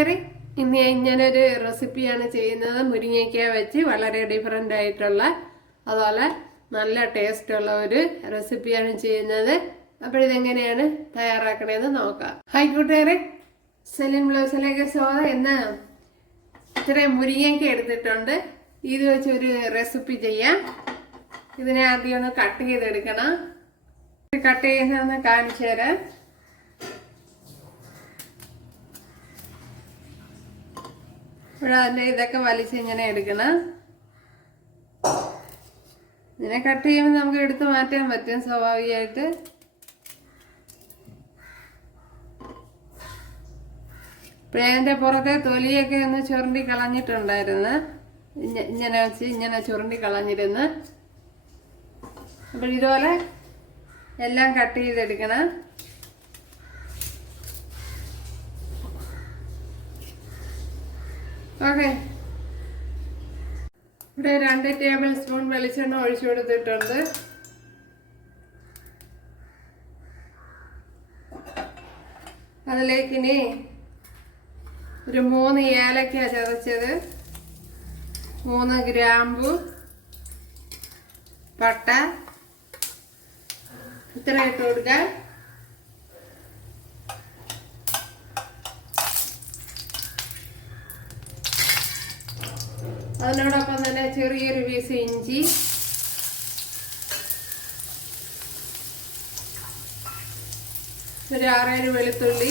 കൂട്ടുകാരെ, ഇന്ന് ഞാനൊരു റെസിപ്പിയാണ് ചെയ്യുന്നത്. മുരിങ്ങയ്ക്ക വെച്ച് വളരെ ഡിഫറെൻ്റ് ആയിട്ടുള്ള അതുപോലെ നല്ല ടേസ്റ്റുള്ള ഒരു റെസിപ്പിയാണ് ചെയ്യുന്നത്. അപ്പോൾ ഇതെങ്ങനെയാണ് തയ്യാറാക്കണതെന്ന് നോക്കാം. ഹായ് കൂട്ടുകാരെ, സെലിൻ ബ്ലൗസിലേക്ക് സ്വാഗതം. ഇന്ന് ഇത്രയും മുരിങ്ങയ്ക്ക എടുത്തിട്ടുണ്ട്. ഇത് വെച്ചൊരു റെസിപ്പി ചെയ്യാം. ഇതിനെ ആദ്യം ഒന്ന് കട്ട് ചെയ്തെടുക്കണം. കട്ട് ചെയ്യുന്നതെന്ന് കാണിച്ചു തരാം. അതിൻ്റെ ഇതൊക്കെ വലിച്ച് ഇങ്ങനെ എടുക്കണം. ഇതിനെ കട്ട് ചെയ്യുമ്പോൾ നമുക്ക് എടുത്ത് മാറ്റാൻ പറ്റും സ്വാഭാവികമായിട്ട്. ഇപ്പോഴേ അതിൻ്റെ പുറത്തെ തൊലിയൊക്കെ ഒന്ന് ചുരണ്ടി കളഞ്ഞിട്ടുണ്ടായിരുന്നു. ഇങ്ങനെ വെച്ച് ഇങ്ങനെ ചുരണ്ടി കളഞ്ഞിരുന്നു. അപ്പോൾ ഇതുപോലെ എല്ലാം കട്ട് ചെയ്തെടുക്കണം. ഓക്കെ, ഇവിടെ 2 ടേബിൾ സ്പൂൺ വെളിച്ചെണ്ണ ഒഴിച്ചു കൊടുത്തിട്ടുണ്ട്. അതിലേക്ക് ഇനി ഒരു 3 ഏലക്ക ചതച്ചത്, 3 ഗ്രാമ്പു, പട്ട ഇത്ര ഇട്ട് കൊടുക്കാം. അതിനോടൊപ്പം തന്നെ ചെറിയൊരു പീസ് ഇഞ്ചി, ഒരു 6-7 വെളുത്തുള്ളി,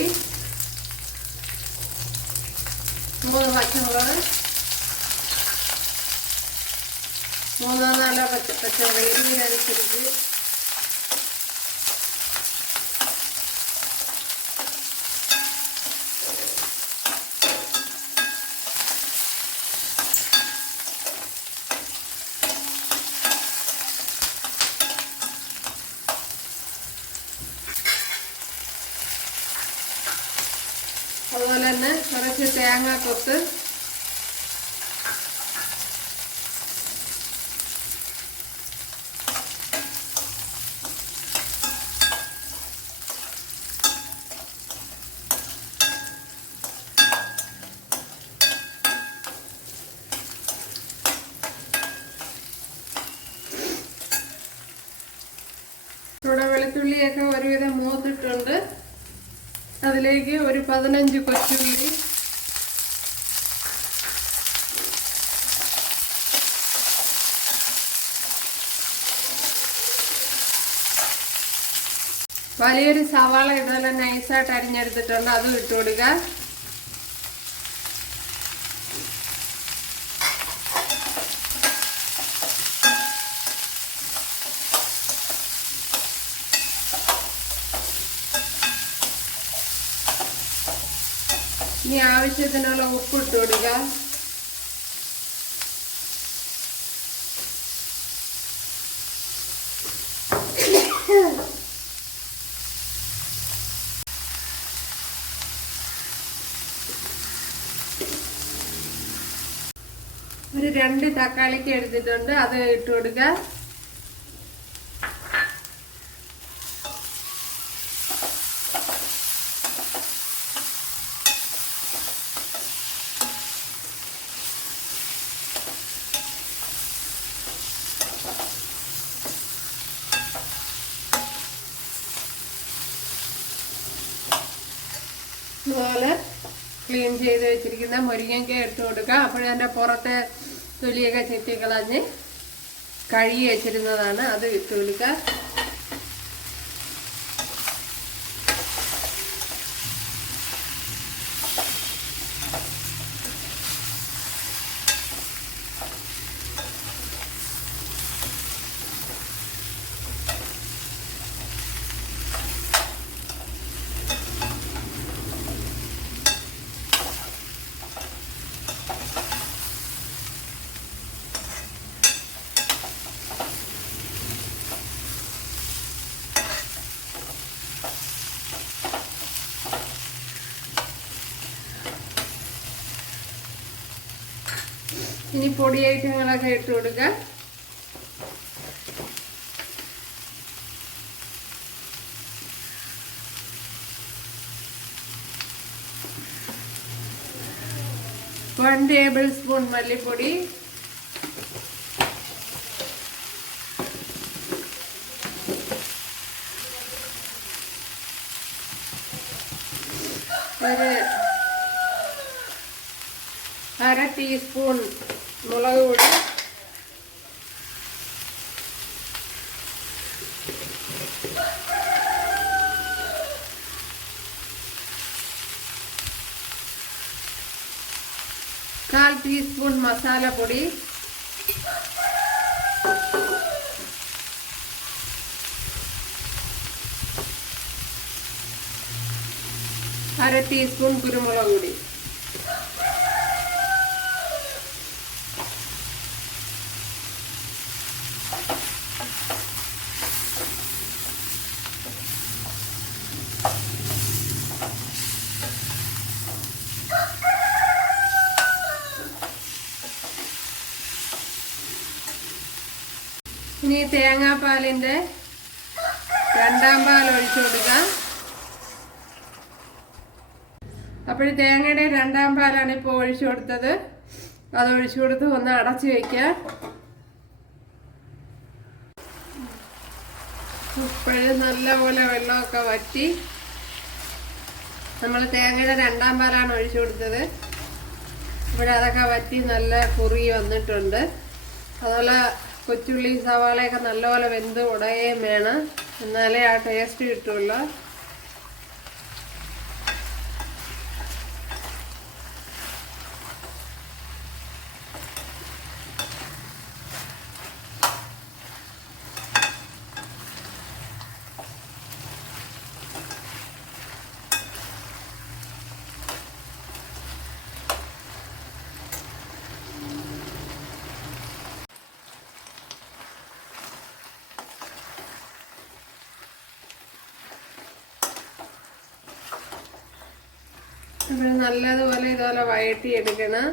3 പച്ചമുളക്, 3-4 പച്ചമുളക് എരിവിനനുസരിച്ച്. അതുപോലെ തന്നെ കുറച്ച് തേങ്ങാക്കൊത്ത്, ഇവിടെ വെളുത്തുള്ളിയൊക്കെ ഒരുവിധം മൂത്തിട്ടുണ്ട്. അതിലേക്ക് ഒരു 15 കൊച്ചുള്ളി, വലിയൊരു സവാള ഇതുപോലെ നൈസായിട്ട് അരിഞ്ഞെടുത്തിട്ടുണ്ട്, അതും ഇട്ട് കൊടുക്കുക. ഇനി ആവശ്യത്തിനുള്ള ഉപ്പ് ഇട്ട് കൊടുക്കുക. ഒരു 2 തക്കാളിക്ക് എടുത്തിട്ടുണ്ട്, അത് ഇട്ട് കൊടുക്കുക. ഇതുപോലെ ക്ലീൻ ചെയ്ത് വെച്ചിരിക്കുന്ന മുരിങ്ങയ്ക്ക ഇട്ട് കൊടുക്കുക. അപ്പോഴതിൻ്റെ പുറത്തെ തൊലിയൊക്കെ ചെത്തിക്കളഞ്ഞ് കഴുകി വെച്ചിരുന്നതാണ്, അത് ഇട്ട് കൊടുക്കുക. ഇനി പൊടി ഐറ്റങ്ങളൊക്കെ ഇട്ട് കൊടുക്കുക. 1 ടേബിൾ സ്പൂൺ മല്ലിപ്പൊടി, ഒരു 1/2 ടീസ്പൂൺ മുളക് പൊടി, കാൽ ടീസ്പൂൺ മസാലപ്പൊടി, അര ടീസ്പൂൺ കുരുമുളക് പൊടി, ഇനി തേങ്ങാപ്പാലിൻ്റെ 2ാം പാൽ ഒഴിച്ചു കൊടുക്കാം. അപ്പോൾ തേങ്ങയുടെ 2ാം പാലാണ് ഇപ്പോൾ ഒഴിച്ചു കൊടുത്തത്. അത് ഒഴിച്ചു കൊടുത്ത് ഒന്ന് അടച്ചു വയ്ക്കാം. ഇപ്പോഴും നല്ലപോലെ വെള്ളമൊക്കെ വറ്റി. നമ്മൾ തേങ്ങയുടെ 2ാം പാലാണ് ഒഴിച്ചു കൊടുത്തത്. ഇപ്പോഴതൊക്കെ വറ്റി നല്ല കുറുകി വന്നിട്ടുണ്ട്. അതുപോലെ കൊച്ചുള്ളി സവാളയൊക്കെ നല്ലപോലെ വെന്ത് ഉടയുകയും വേണം, എന്നാലേ ആ ടേസ്റ്റ് കിട്ടുള്ളൂ. ഇവിടെ നല്ലതുപോലെ ഇതുപോലെ വഴറ്റി എടുക്കണം.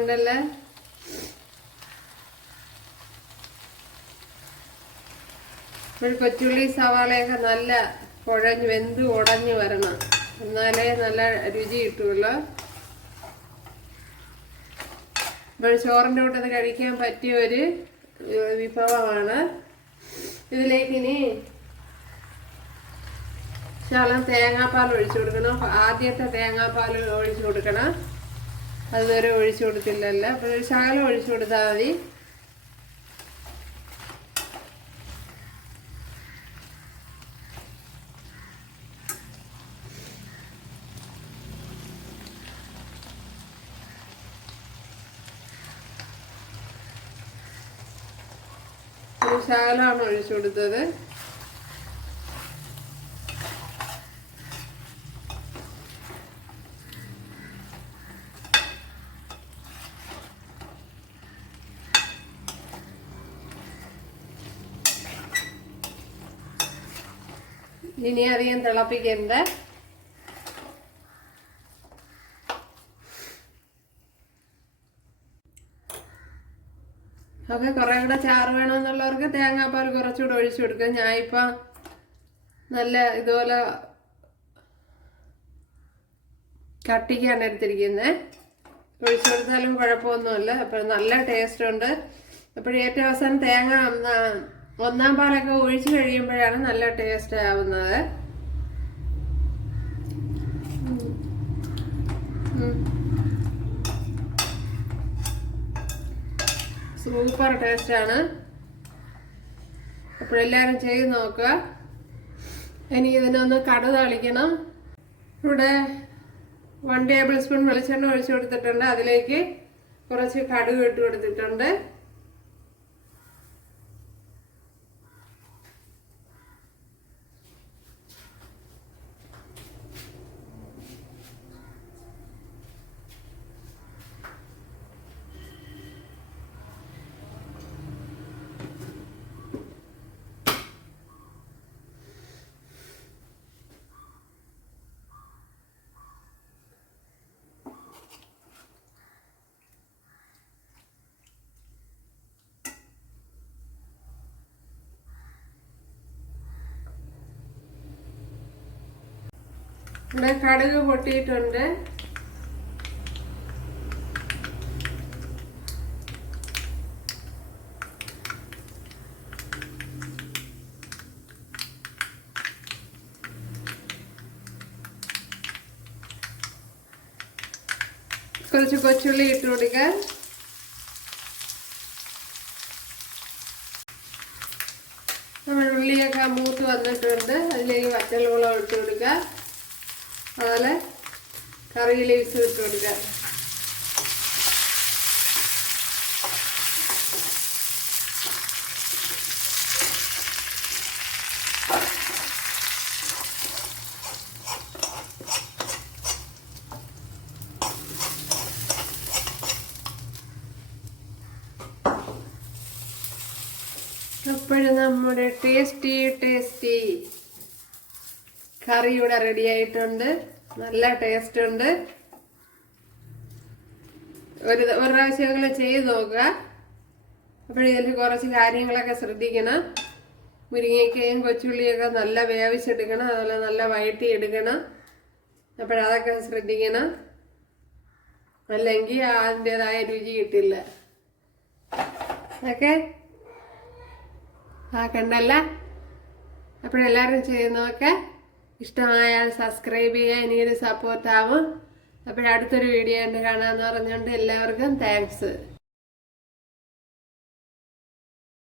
ഉണ്ടല്ലേ, ഇപ്പോൾ കൊച്ചുള്ളി സവാളയൊക്കെ നല്ല കുഴഞ്ഞ് വെന്ത് ഉടഞ്ഞു വരണം, എന്നാലേ നല്ല രുചി കിട്ടുള്ളൂ. ഇപ്പോൾ ചോറിൻ്റെ കൂട്ടത്തിൽ കഴിക്കാൻ പറ്റിയ ഒരു വിഭവമാണ്. ഇതിലേക്ക് ഇനി ശകലം തേങ്ങാപ്പാൽ ഒഴിച്ചു കൊടുക്കണം. ആദ്യത്തെ തേങ്ങാപ്പാൽ ഒഴിച്ചു കൊടുക്കണം. അതുവരെ ഒഴിച്ചു കൊടുത്തില്ലല്ലോ. അപ്പോൾ ഒരു ശകലം ഒഴിച്ചു കൊടുത്താൽ മതി. ഒരു ശകലമാണ് ഒഴിച്ചു കൊടുത്തത്. ഇനി അധികം തിളപ്പിക്കരുത്. ഒക്കെ കുറേ കൂടെ ചാറ് വേണമെന്നുള്ളവർക്ക് തേങ്ങാപ്പാൽ കുറച്ചുകൂടെ ഒഴിച്ചു കൊടുക്കുക. ഞാനിപ്പം നല്ല ഇതുപോലെ കട്ടിക്കാണ് എടുത്തിരിക്കുന്നത്. ഒഴിച്ചു കൊടുത്താലും കുഴപ്പമൊന്നുമില്ല. അപ്പോൾ നല്ല ടേസ്റ്റ് ഉണ്ട്. അപ്പോൾ ഏറ്റവും അവസാനം തേങ്ങ 1ാം പാലൊക്കെ ഒഴിച്ച് കഴിയുമ്പോഴാണ് നല്ല ടേസ്റ്റ് ആവുന്നത്. സൂപ്പർ ടേസ്റ്റാണ്. അപ്പോഴെല്ലാവരും ചെയ്ത് നോക്കുക. ഇനി ഇതിനൊന്ന് കടുക് താളിക്കണം. ഇവിടെ 1 ടേബിൾ സ്പൂൺ വെളിച്ചെണ്ണ ഒഴിച്ചു കൊടുത്തിട്ടുണ്ട്. അതിലേക്ക് കുറച്ച് കടുക് ഇട്ട് കൊടുത്തിട്ടുണ്ട്. ഇവിടെ കടുക് പൊട്ടിയിട്ടുണ്ട്. കുറച്ച് കൊച്ചുള്ളി ഇട്ട് കൊടുക്കാം. നമ്മൾ ഉള്ളിയൊക്കെ മൂത്ത് വന്നിട്ടുണ്ട്. അതിലേക്ക് വറ്റൽമുളക് ഇട്ട് കൊടുക്കുക. അതുപോലെ കറി ലീവ്സ് ഇട്ട് കൊടുക്കുക. അപ്പോഴും നമ്മുടെ ടേസ്റ്റി കറി ഇവിടെ റെഡി ആയിട്ടുണ്ട്. നല്ല ടേസ്റ്റ് ഉണ്ട്. ഒരു പ്രാവശ്യമെങ്കിലും ചെയ്ത് നോക്കുക. അപ്പോഴിതിൽ കുറച്ച് കാര്യങ്ങളൊക്കെ ശ്രദ്ധിക്കണം. മുരിങ്ങയ്ക്കയും കൊച്ചുള്ളിയൊക്കെ നല്ല വേവിച്ചെടുക്കണം. അതുപോലെ നല്ല വഴറ്റിയെടുക്കണം. അപ്പോഴതൊക്കെ ശ്രദ്ധിക്കണം. അല്ലെങ്കിൽ അതിൻ്റെതായ രുചി കിട്ടില്ല. ഓക്കെ, കണ്ടല്ല. അപ്പോഴെല്ലാവരും ചെയ്യുന്നതൊക്കെ ഇഷ്ടമായാൽ സബ്സ്ക്രൈബ് ചെയ്യുക. ഇനിയൊരു സപ്പോർട്ടാവും. അപ്പോഴടുത്തൊരു വീഡിയോ ഉണ്ട് കാണാമെന്ന് പറഞ്ഞുകൊണ്ട് എല്ലാവർക്കും താങ്ക്സ്.